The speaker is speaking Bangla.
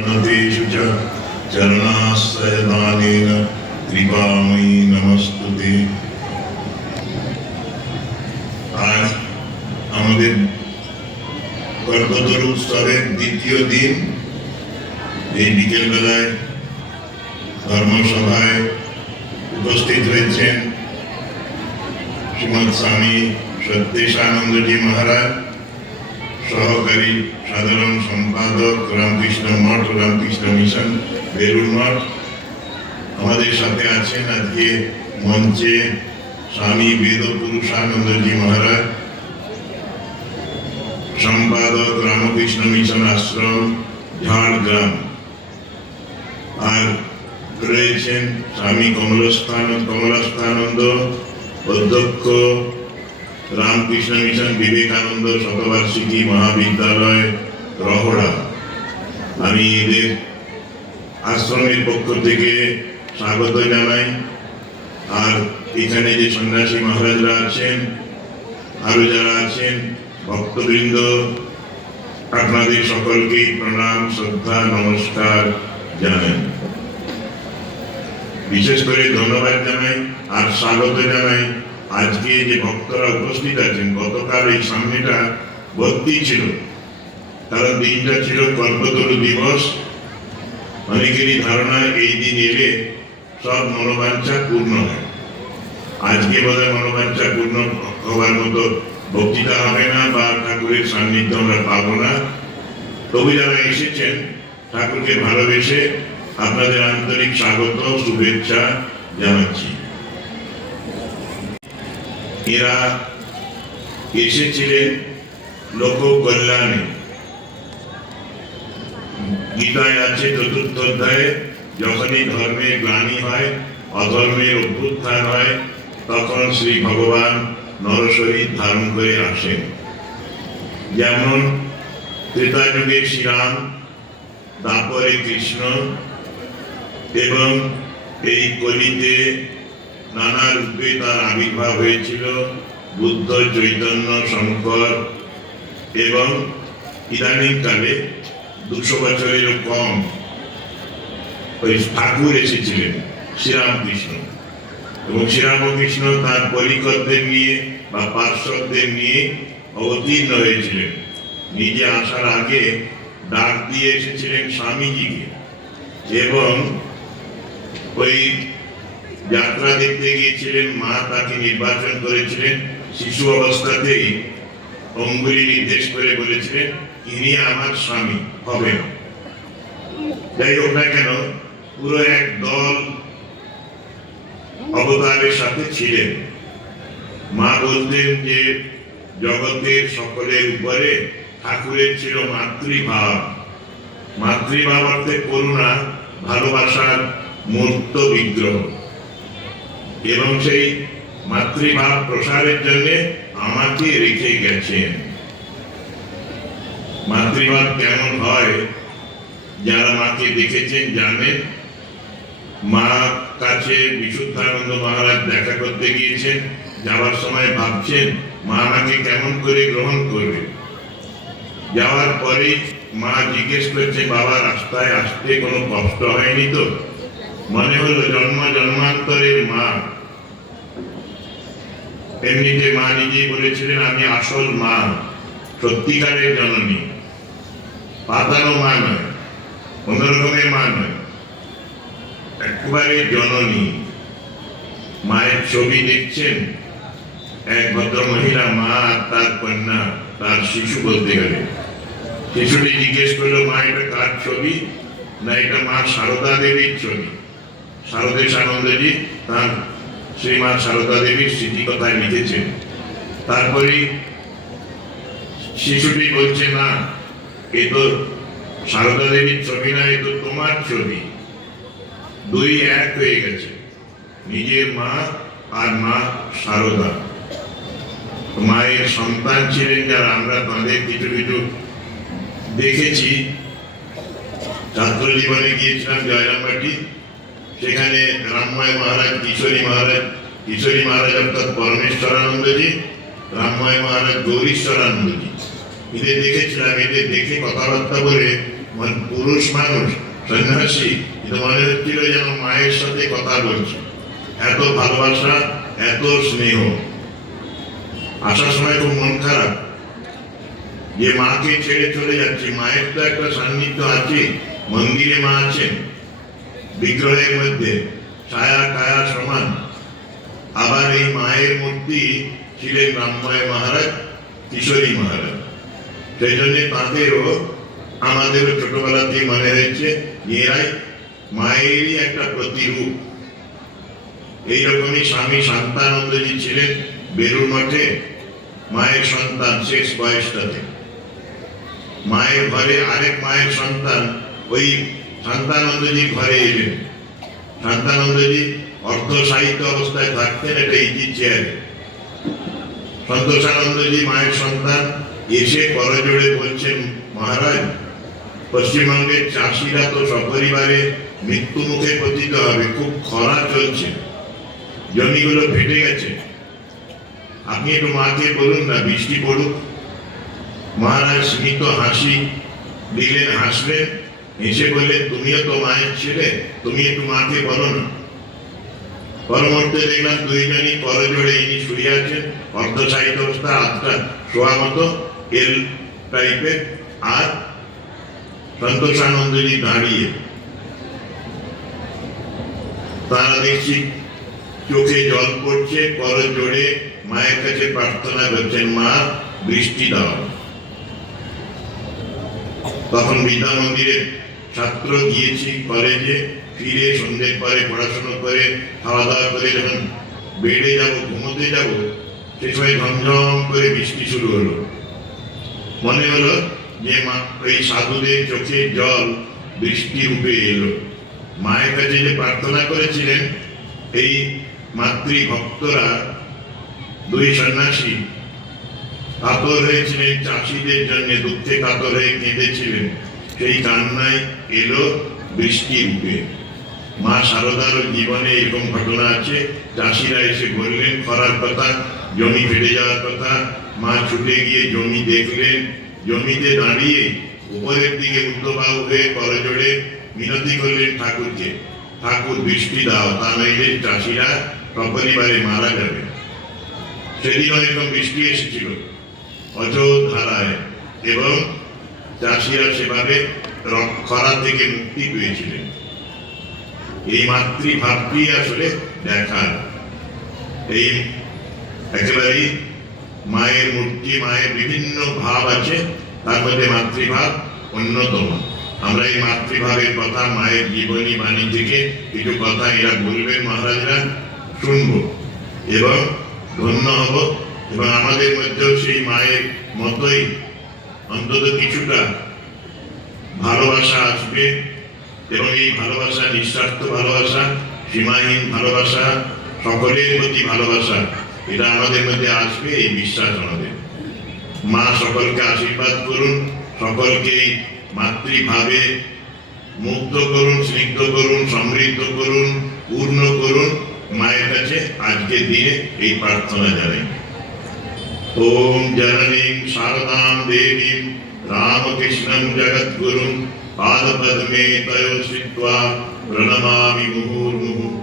प्रणतेषु च चरणाश्रयदानेन कृपामयी नमस्तुते। आज আমাদের কল্পতরু উৎসবের দ্বিতীয় দিন। এই বিকেলবেলায় ধর্মসভায় উপস্থিত হয়েছেন শ্রীমৎ স্বামী সত্যেশানন্দজি মহারাজ, সহকারী সাধারণ সম্পাদক রামকৃষ্ণ মঠ, রামকৃষ্ণ মিশন, বেলুড় মঠ। আমাদের সাথে আছেন আজকে মঞ্চে স্বামী বেদ পুরুষানন্দজি মহারাজ, সম্পাদক রামকৃষ্ণ মিশন আশ্রম ঝাড়গ্রাম। আর রয়েছেন স্বামী কমলাস্থানন্দ, অধ্যক্ষ রামকৃষ্ণ মিশন বিবেকানন্দ শতবার্ষিকী মহাবিদ্যালয় রহড়া। আমি এদের আশ্রমের পক্ষ থেকে স্বাগত জানাই। আর এখানে যে সন্ন্যাসী মহারাজরা আছেন, আরো যারা আছেন ভক্তবৃন্দ, আপনাদের সকলকে প্রণাম, শ্রদ্ধা, নমস্কার জানাই। বিশেষ করে ধন্যবাদ জানাই আর স্বাগত জানাই আজকে যে ভক্তরা উপস্থিত আছেন। গতকাল এই সামনেটা ভর্তি ছিল, কারণ দিনটা ছিল কল্পতরু দিবস। অনেকেরই ধারণা এই দিন এলে সব মনোবাঞ্ছা পূর্ণ হয়। আজকে বোধহয় মনোবাঞ্ছা পূর্ণ হওয়ার মতো বক্তৃতা হবে না বা ঠাকুরের সান্নিধ্য আমরা পাবো না। তবু যারা এসেছেন ঠাকুরকে ভালোবেসে আপনাদের আন্তরিক স্বাগত, শুভেচ্ছা জানাচ্ছি। এরা এসেছিলেন লোক কল্যাণে। গীতায় আছে ৪র্থ অধ্যায়ে, যখনই ধর্মের গ্লানি হয়, অধর্মের অভ্যুত্থান হয়, তখন শ্রী ভগবান নরশরীর ধারণ করে আসেন। যেমন ত্রেতা যুগে শ্রীরাম, দ্বাপরে কৃষ্ণ, এবং এই কলিতে নানা রূপে তার আবির্ভাব হয়েছিল। বুদ্ধ, চৈতন্য, শঙ্কর, এবং ইদানিং কালে ২০০ বছরেরও কম ওই ঠাকুর এসেছিলেন শ্রীরামকৃষ্ণ। এবং শ্রীরামকৃষ্ণ তার পরিকরদের নিয়ে বা পার্শ্বদের নিয়ে অবতীর্ণ হয়েছিলেন। নিজে আসার আগে ডাক দিয়ে এসেছিলেন স্বামীজিকে, এবং ওই যাত্রা দেখতে গিয়েছিলেন। মা তাকে নির্বাচন করেছিলেন। শিশু অবস্থাতেই অঙ্গুলি নির্দেশ করে বলেছিলেন, ইনি আমার স্বামী হবেন। যাই হোক না কেন, পুরো এক দল অবতারের সাথে ছিলেন। মা বলতেন যে জগতের সকলের উপরে ঠাকুরের ছিল মাতৃভাব। মাতৃভাব অর্থে করুণা, ভালোবাসার মূর্ত বিগ্রহ। এবং সেই মাতৃভাব প্রসারের জন্য আমাকে রেখে গেছেন। মাতৃভাব কেমন হয় যারা মাকে দেখেছেন জানেন। মা কাছে বিশুদ্ধানন্দ মহারাজ দেখা করতে গিয়েছেন। যাওয়ার সময় ভাবছেন মা আমাকে কেমন করে গ্রহণ করবে। যাওয়ার পরে মা জিজ্ঞেস করছে, বাবা রাস্তায় আসতে কোনো কষ্ট হয়নি তো? মনে হলো জন্মান্তরের মা। এমনিতে মা নিজেই বলেছিলেন, আমি আসল মা, সত্যিকারের জননী, পাতানো মা নয়, অন্যরকমের মা নয়, একেবারে জননী। মায়ের ছবি দেখছেন, এক ভদ্র মহিলা, মা আর তার কন্যা, তার শিশু বলতে গেলে। শিশুটি জিজ্ঞেস করলো, মা এটা কার ছবি? না, এটা মা সারদা দেবীর ছবি। শারদেশানন্দজি তার শ্রীমা সারদা দেবীর স্মৃতি কথায় লিখেছেন। তারপরে শিশুটি বলছে, না, এ তো সারদা দেবীর ছবি না, এ তো তোমার ছবি। দুই এক হয়ে গেছে, নিজের মা আর মা সারদা। মায়ের সন্তান ছিলেন যারা, আমরা তাদের কিছু কিছু দেখেছি। ছাত্র জীবনে গিয়েছিলাম জয়রামবাটি, সেখানে রামময় মহারাজ, কিশোরী মহারাজ অর্থাৎ পরমেশ্বরানন্দজি, রামময় মহারাজ গৌরীশ্বরানন্দজি, এদের দেখেছিলাম। এদের দেখে কথাবার্তা বলে পুরুষ মানুষ সন্ন্যাসী, কিন্তু মনে হচ্ছিল যেন মায়ের সাথে কথা বলছে। এত ভালোবাসা, এত স্নেহ। আসার সময় খুব মন খারাপ যে মাকে ছেড়ে চলে যাচ্ছে। মায়ের তো একটা সান্নিধ্য আছে, মন্দিরে মা আছেন, বিগ্রহের মধ্যে ছায়া কায়া সমান। আবার এই মায়ের মূর্তি ছিলেন রামময় মহারাজ, কিশোরী মহারাজ। সেই জন্য তাঁদেরও আমাদেরও ছোটবেলাতেই মনে হয়েছে এরাই মায়েরই একটা প্রতিরূপ। এইরকমই স্বামী শান্তানন্দজি ছিলেন বেলুড় মঠে, মায়ের সন্তান শেষ বয়সটাতে। মায়ের ঘরে আরেক মায়ের সন্তান ওই শান্তানন্দজি ঘরে এলেন। শান্তানন্দজি অর্ধ সাহিত্য অবস্থায় থাকতেন একটা ইজি চেয়ারে। সন্তোষানন্দজি মায়ের সন্তান এসে করজোড়ে বলছেন, মহারাজ, পশ্চিমবঙ্গের চাষিরা তো সপরিবারে মৃত্যু মুখে পতিত হবে, খুব খরা চলছে, জমিগুলো ফেটে গেছে, আপনি একটু মাকে বলুন না বৃষ্টি পড়ুক। মহারাজ স্মিত হাসি দিলেন, হাসলেন, হেসে বললেন, তুমিও তো মায়ের ছেলে, তুমি একটু মাকে বলো না। পরমুহূর্তে দেখলাম দুইজনই করজোড়ে ইনি শুয়ে আছেন, অর্ধসাহিত অবস্থা, হাতটা শোয়া মতো এল টাইপের, আর সন্তোষানন্দজি দাঁড়িয়ে। তারা দেখছি চোখে জল পড়ছে, করজোড়ে মায়ের কাছে প্রার্থনা করছেন, মা বৃষ্টি দাও। তখন বিদ্যা মন্দিরে ছাত্র গিয়েছি কলেজে, ফিরে সন্ধ্যের পরে পড়াশোনা করে খাওয়া দাওয়া করে যখন বেডে যাব, ঘুমোতে যাব, সে সময় ঝমঝম করে বৃষ্টি শুরু হলো। মনে হলো যে ওই সাধুদের চোখে জল বৃষ্টি রূপে এলো। মায়ের কাছে যে প্রার্থনা করেছিলেন এই মাতৃভক্তরা, দুই সন্ন্যাসী কাতর হয়েছিলেন চাষিদের জন্য, দুঃখে কাতর হয়ে কেঁদেছিলেন, সেই কান্নায় এলো বৃষ্টি রূপে। মা শারদার জীবনে এরকম ঘটনা আছে, চাষিরা এসে বললেন খরার কথা, জমি ফেটে যাওয়ার কথা। মা ছুটে গিয়ে জমি দেখলেন, জমিতে দাঁড়িয়ে উপরের দিকে উদ্ধবাহু হয়ে করজোড়ে মিনতি করলেন ঠাকুরকে, ঠাকুর বৃষ্টি দাও, তা নইলে চাষিরা সপরিবারে মারা যাবে। সেদিন এরকম বৃষ্টি এসেছিল অযোধ্যায়, এবং চাষিরা সেভাবে খরা থেকে মুক্তি পেয়েছিলেন। এই মাতৃভাবটি আসলে দেখার, এই একেবারেই মায়ের মূর্তি, মায়ের বিভিন্ন ভাব আছে, তার মধ্যে মাতৃভাব অন্যতম। আমরা এই মাতৃভাবের কথা, মায়ের জীবনী বাণী থেকে কিছু কথা এরা বলবেন মহারাজরা, শুনবো এবং ধন্য হব, এবং আমাদের মধ্যেও সেই মায়ের মতোই অন্তত কিছুটা ভালোবাসা আসবে, এবং এই ভালোবাসা নিঃস্বার্থ ভালোবাসা, সীমাহীন ভালোবাসা, সকলের প্রতি ভালোবাসা, এটা আমাদের মধ্যে আসবে, এই বিশ্বাস আমাদের। মা সকলকে আশীর্বাদ করুন, সকলকে মাতৃভাবে মুগ্ধ করুন, স্নিগ্ধ করুন, সমৃদ্ধ করুন, পূর্ণ করুন। মায়ের কাছে আজকের দিনে এই প্রার্থনা জানাই। ওম জননীং শারদাম দেবীম রামকৃষ্ণং জগদ্গুরুং পাদপদ্মে তয়োশ্রিত্বা প্রণমামি মুহুর্মুহুঃ।